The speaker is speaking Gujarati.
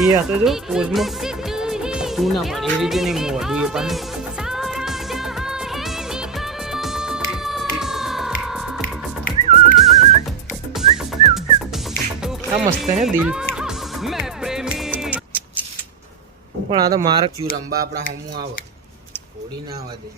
એ હતો જો પોઝમાં તું ના પણ એ રીતે નહીં મોડું એ પણ આ મસ્ત હે દિલ પણ આ તો મારે ચું રંબા આપણા હમું આવે હોડી ના આવે દે